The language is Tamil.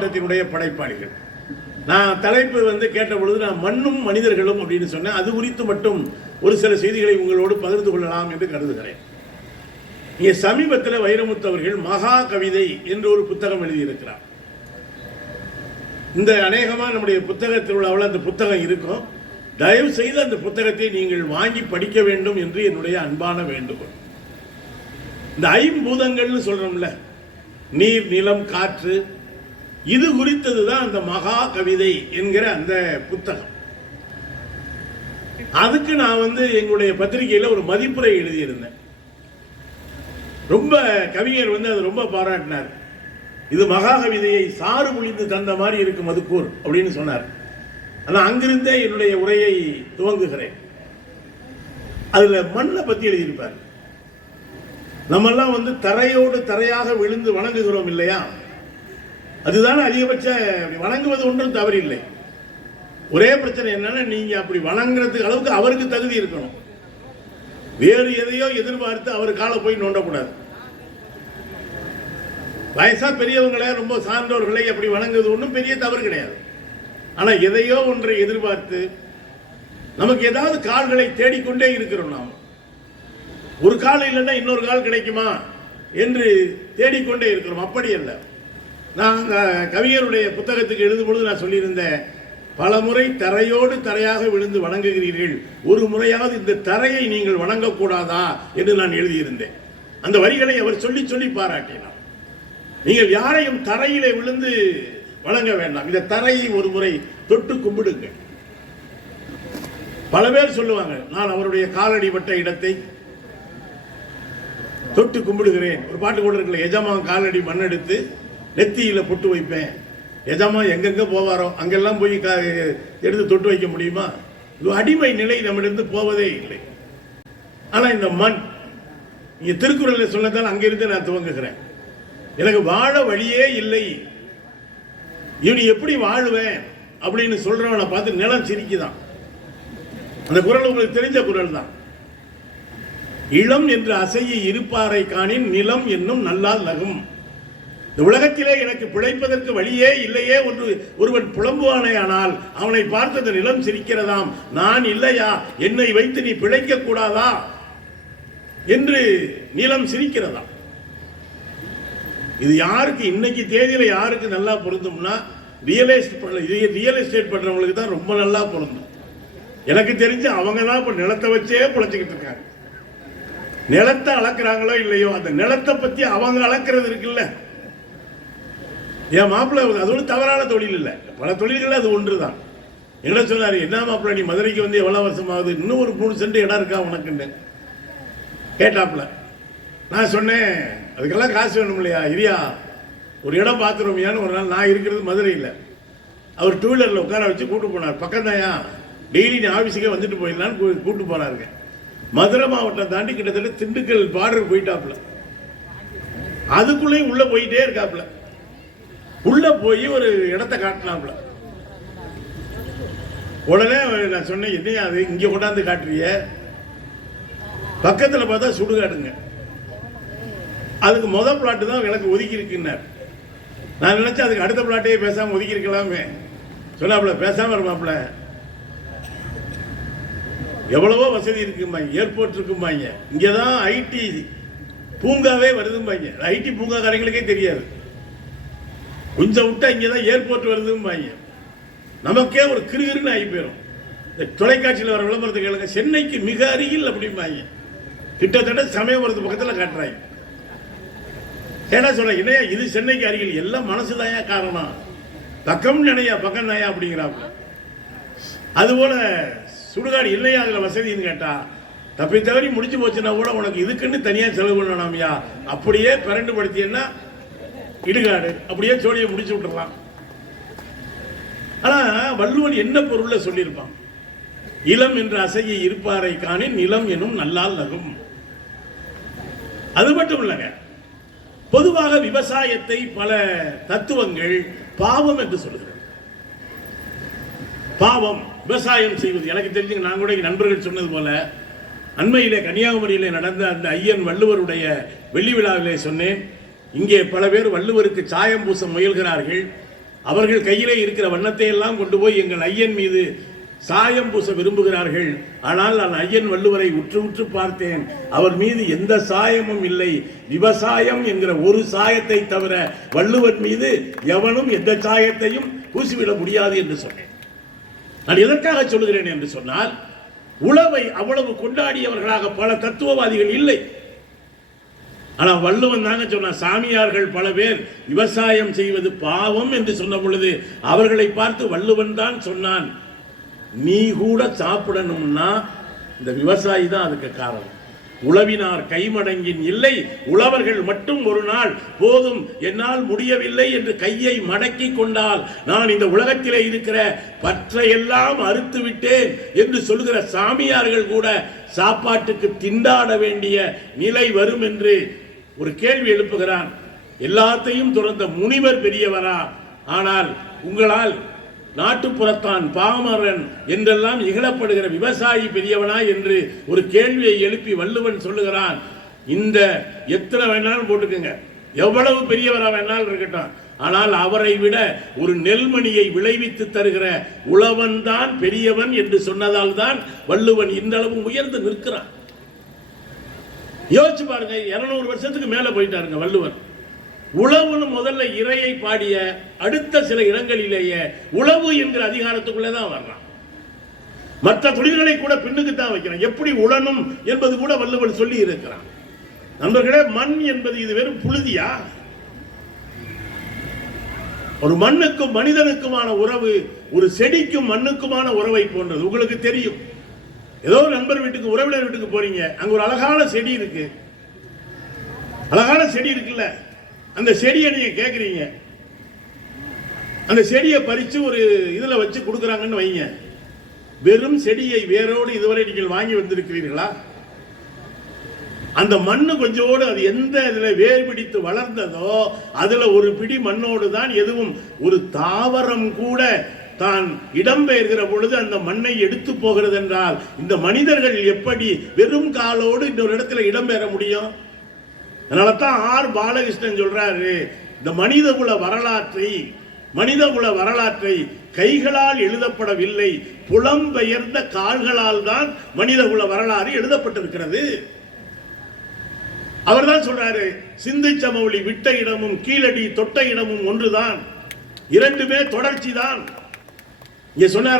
மாவட்டத்தினுடைய படைப்பாளிகள். நான் தலைப்பு கேட்ட பொழுது நான் மண்ணும் மனிதர்களும் அப்படின்னு சொன்னேன். அது குறித்து மட்டும் ஒரு சில செய்திகளை உங்களோடு பகிர்ந்து கொள்ளலாம் என்று கருதுகிறேன். இங்கே சமீபத்தில் வைரமுத்து அவர்கள் மகா கவிதை என்று ஒரு புத்தகம் எழுதியிருக்கிறார். இந்த அநேகமாக நம்முடைய புத்தக திருவிழாவில் அந்த புத்தகம் இருக்கும். தயவு செய்து அந்த புத்தகத்தை நீங்கள் வாங்கி படிக்க வேண்டும் என்று என்னுடைய அன்பான வேண்டுகோள். இந்த ஐம்பூதங்கள்னு சொல்றோம்ல, நீர், நிலம், காற்று, இது குறித்தது தான் அந்த மகா கவிதை என்கிற அந்த புத்தகம். அதுக்கு நான் எங்களுடைய பத்திரிகையில் ஒரு மதிப்புரை எழுதியிருந்தேன். ரொம்ப கவிஞர் அது ரொம்ப பாராட்டினார். இது மகா கவிதையை சாறு புளிந்து தந்த மாதிரி இருக்கு மதுக்கூர் அப்படின்னு சொன்னார். ஆனால் அங்கிருந்தே என்னுடைய உரையை துவங்குகிறேன். அதுல மண்ணை பத்தி எழுதியிருப்பார். நம்மெல்லாம் தரையோடு தரையாக விழுந்து வணங்குகிறோம் இல்லையா? அதுதான் அதிகபட்ச. வணங்குவது ஒன்றும் தவறில்லை. ஒரே பிரச்சனை என்னன்னா, நீங்க அப்படி வணங்குறதுக்கு அளவுக்கு அவருக்கு தகுதி இருக்கணும். வேறு எதையோ எதிர்பார்த்து அவர் காலை போய் நோண்டக்கூடாது. வயசா பெரியவங்களை, ரொம்ப சார்ந்தவர்களை அப்படி வணங்குவது ஒன்றும் பெரிய தவறு கிடையாது. ஆனா எதையோ ஒன்றை எதிர்பார்த்து நமக்கு ஏதாவது கால்களை தேடிக்கொண்டே இருக்கிறோம். நாம் ஒரு கால் இல்லைன்னா இன்னொரு கால் கிடைக்குமா என்று தேடிக்கொண்டே இருக்கிறோம். அப்படி அல்ல. நான் கவிஞருடைய புத்தகத்துக்கு எழுதும் பொழுது நான் சொல்லியிருந்தேன், பல முறை தரையோடு தரையாக விழுந்து வணங்குகிறீர்கள், ஒரு முறையாவது இந்த தரையை நீங்கள் வணங்கக்கூடாதா என்று நான் எழுதியிருந்தேன். அந்த வரிகளை அவர் சொல்லி சொல்லி பாராட்டினார். நீங்கள் யாரையும் தரையிலே விழுந்து வணங்க வேண்டாம், இந்த தரையை ஒரு முறை தொட்டு கும்பிடுங்க. பல பேர் சொல்லுவாங்க, நான் அவருடைய காலடிப்பட்ட இடத்தை தொட்டு கும்பிடுகிறேன். ஒரு பாட்டு கூட இருக்குல்ல, எஜமா காலடி மண்ணெடுத்து நெத்தியில பொட்டு வைப்பேன். எஜமா எங்கெங்க போவாரோ அங்கெல்லாம் போய் எடுத்து தொட்டு வைக்க முடியுமா? இது அடிமை நிலை நம்மிடந்து போவதே இல்லை. ஆனா இந்த மண், இங்க திருக்குறளை சொன்னதால் அங்கிருந்து நான் துவங்குகிறேன். எனக்கு வாழ வழியே இல்லை, இவனி எப்படி வாழுவேன் அப்படின்னு சொல்றவனை பார்த்து நிலம் சிரிக்குதான். அந்த குறள் உங்களுக்கு தெரிஞ்ச குறள் தான். இளம் என்று அசைய இருப்பாரை காணின் நிலம் என்னும் நல்லால் நகும். இந்த உலகத்திலே எனக்கு பிழைப்பதற்கு வழியே இல்லையே ஒருவன் புலம்புவானே, ஆனால் அவனை பார்த்து அந்த நிலம் சிரிக்கிறதாம். நான் இல்லையா, என்னை வைத்து நீ பிழைக்க கூடாதா என்று நிலம் சிரிக்கிறதாம். இது யாருக்கு இன்னைக்கு தேதியில யாருக்கு நல்லா பொருந்தும்னா, ரியல் எஸ்டேட் பண்றவங்களுக்கு தான் ரொம்ப நல்லா பொருந்தும். எனக்கு தெரிஞ்சு அவங்க தான் இப்ப நிலத்தை வச்சே பிழைச்சிக்கிட்டு இருக்காங்க. நிலத்தை அளக்குறாங்களோ இல்லையோ, அந்த நிலத்தை பத்தி அவங்க அளக்கிறது இருக்குல்ல. என் மாப்பிள்ளை அது ஒரு தவறான தொழில் இல்லை, பல தொழில்கள் அது ஒன்றுதான். என்ன சொன்னாரு, என்ன மாப்பிள்ளை நீ மதுரைக்கு எவ்வளவு வருஷம் ஆகுது, இன்னும் ஒரு 3 சென்ட் இடம் இருக்கா உனக்குன்னு கேட்டாப்ல. நான் சொன்னேன், அதுக்கெல்லாம் காசு வேணும் இல்லையா, இரியா ஒரு இடம் பார்த்துருவோமியான்னு. ஒரு நாள் நான் இருக்கிறது மதுரையில், அவர் 2 வீலரில் உட்கார வச்சு கூட்டு போனார். பக்கம் தான்யா, டெய்லி நீ ஆஃபீஸுக்கே வந்துட்டு போயிடலான்னு கூட்டு போனாருங்க. மதுரை மாவட்டம் தாண்டி கிட்டத்தட்ட திண்டுக்கல் பார்டர் போயிட்டாப்ல. அதுக்குள்ளேயும் உள்ள போயிட்டே இருக்காப்ல. உள்ள போய் ஒரு இடத்த காட்டினாப்ல. உடனே நான் சொன்னேன், என்னையா அது இங்க கொண்டாந்து காட்டுறிய, பக்கத்துல பார்த்தா சுடுகாடுங்க. அதுக்கு முதல் பிளாட்டு தான் எனக்கு ஒதுக்கி இருக்குன்னார். நான் நினைச்சேன் அதுக்கு அடுத்த பிளாட்டையே பேசாம ஒதுக்கி இருக்கலாமே. சொன்னாப்ல, பேசாம இருமாப்ல, எவ்வளவோ வசதி இருக்கும்பாங்க, ஏர்போர்ட் இருக்கும்பாங்க, இங்கதான் ஐடி பூங்காவே வருதும்பாங்க. ஐடி பூங்காக்காரங்களுக்கே தெரியாது, கொஞ்சம் விட்டா இங்கதான் ஏர்போர்ட் வருதும்பாங்க. நமக்கே ஒரு கிருகிருன்னு ஆகி போயிடும். இந்த தொலைக்காட்சியில் வர விளம்பரத்தை கேளுங்க, சென்னைக்கு மிக அருகில் அப்படிம்பாங்க. கிட்டத்தட்ட சமயபுரத்து பக்கத்தில் காட்டுறாங்க. ஏன்னா சொல்ல, இல்லையா இது சென்னைக்கு அருகில், எல்லாம் மனசுதாயா காரணம், பக்கம் நினையா பக்கம் தாயா அப்படிங்கிறாப்புல. அதுபோல சுடுகாடு இல்லையா அதுல வசதின்னு கேட்டா, தப்பி தவறி முடிச்சு போச்சுன்னா கூட உனக்கு இதுக்குன்னு தனியா செலவு பண்ணணும்யா, அப்படியே பிறண்டு படுத்தியன்னா இடுகாடு, அப்படியே சோழியை முடிச்சு விட்டுறலாம். ஆனா வள்ளுவன் என்ன பொருள்ல சொல்லியிருப்பான், இளம் என்று அசைய இருப்பாரை காணின் நிலம் எனும் நல்லால் நகும். அது மட்டும் இல்லைங்க, பொதுவாக விவசாயத்தை பல தத்துவங்கள் பாவம் என்று சொல்லுகிறது. பாவம் விவசாயம் செய்வது. எனக்கு தெரிஞ்சு நான் கூட நண்பர்கள் சொன்னது போல, அண்மையிலே கன்னியாகுமரியிலே நடந்த அந்த ஐயன் வள்ளுவருடைய வெள்ளி விழாவிலே சொன்னேன், இங்கே பல பேர் வள்ளுவருக்கு சாயம் பூச முயல்கிறார்கள். அவர்கள் கையிலே இருக்கிற வண்ணத்தை எல்லாம் கொண்டு போய் எங்கள் ஐயன் மீது சாயம் பூச விரும்புகிறார்கள். ஆனால் நான் ஐயன் வள்ளுவரை உற்று உற்று பார்த்தேன், அவர் மீது எந்த சாயமும் இல்லை. விவசாயம் என்கிற ஒரு சாயத்தை தவிர வள்ளுவன் மீது எவனும் எந்த சாயத்தையும் பூசிவிட முடியாது என்று சொன்னேன். நான் எதற்காக சொல்லுகிறேன் என்று சொன்னால், உழவை அவ்வளவு கொண்டாடியவர்களாக பல தத்துவவாதிகள் இல்லை. ஆனா வள்ளுவன் தாங்க சொன்ன, சாமியார்கள் பல பேர் விவசாயம் செய்வது பாவம் என்று சொன்ன பொழுது அவர்களை பார்த்து வள்ளுவன் தான் சொன்னான், நீ கூட சாப்பிடணும்னா இந்த விவசாயி தான் அதுக்கு காரணம். உழவினார் கைமடங்கின் இல்லை, உழவர்கள் மட்டும் ஒரு நாள் போதும் என்னால் முடியவில்லை என்று கையை மடக்கி கொண்டால் நான் இந்த உலகத்திலே இருக்கிற பற்றையெல்லாம் அறுத்து விட்டேன் என்று சொல்லுகிற சாமியார்கள் கூட சாப்பாட்டுக்கு திண்டாட வேண்டிய நிலை வரும் என்று ஒரு கேள்வி எழுப்புகிறான். எல்லாத்தையும் துறந்த முனிவர் பெரியவரா? ஆனால் உங்களால் நாட்டுப்புறத்தான் பாமரன் என்றெல்லாம் இகழப்படுகிற விவசாயி பெரியவனா என்று ஒரு கேள்வியை எழுப்பி வள்ளுவன் சொல்லுகிறான், இந்த எத்தனை வேணாலும் போட்டுக்குங்க, எவ்வளவு பெரியவரா வேணாலும் இருக்கட்டும், ஆனால் அவரை விட ஒரு நெல்மணியை விளைவித்து தருகிற உழவன் தான் பெரியவன் என்று சொன்னதால் தான் வள்ளுவன் இந்த அளவு உயர்ந்து நிற்கிறான். யோசிச்சு பாருங்க, 200 வருஷத்துக்கு மேல போயிட்டாருங்க வள்ளுவன். உழவுன்னு முதல்ல இறையை பாடிய அடுத்த சில இடங்களிலேயே உழவு என்கிற அதிகாரத்துக்குள்ளே தான் வர்றான். மற்ற தொழில்களை கூட பின்னுக்கு தான் வைக்கிறான். எப்படி உழணும் என்பது கூட வள்ளுவன் சொல்லி இருக்கிறான். நண்பர்களே, மண் என்பது இது வெறும் புழுதியா? ஒரு மண்ணுக்கும் மனிதனுக்குமான உறவு ஒரு செடிக்கும் மண்ணுக்குமான உறவை போன்றது. உங்களுக்கு தெரியும், ஏதோ நண்பர் வீட்டுக்கு உறவினர் வீட்டுக்கு போறீங்க, அங்க ஒரு அழகான செடி இருக்கு, அழகான செடி இருக்குல்ல, அந்த செடியை நீங்க கேட்குறீங்க, அந்த செடியை பறித்து ஒரு இதில் வச்சு கொடுக்குறாங்கன்னு வைங்க, வெறும் செடியை வேரோடு இதுவரை நீங்கள் வாங்கி வந்திருக்கிறீர்களா? அந்த மண்ணு கொஞ்சோடு அது எந்த இதில் வேர் பிடித்து வளர்ந்ததோ அதில் ஒரு பிடி மண்ணோடு தான் எதுவும் ஒரு தாவரம் கூட தான் இடம்பெயர்கிற பொழுது அந்த மண்ணை எடுத்து போகிறது என்றால் இந்த மனிதர்கள் எப்படி வெறும் காலோடு இன்னொரு இடத்துல இடம்பெயர முடியும்? அதனால தான் ஆர் பாலகிருஷ்ணன் சொல்றாரு, இந்த மனிதகுல வரலாற்றை கைகளால் எழுதப்படவில்லை, புலம்பெயர்ந்த கால்களால் தான் மனிதகுல வரலாறு எழுதப்பட்டிருக்கிறது. அவர் தான் சொல்றாரு, சிந்து சமவெளி விட்ட இடமும் கீழடி தொட்ட இடமும் ஒன்றுதான், இரண்டுமே தொடர்ச்சி தான். இங்க சொன்னார்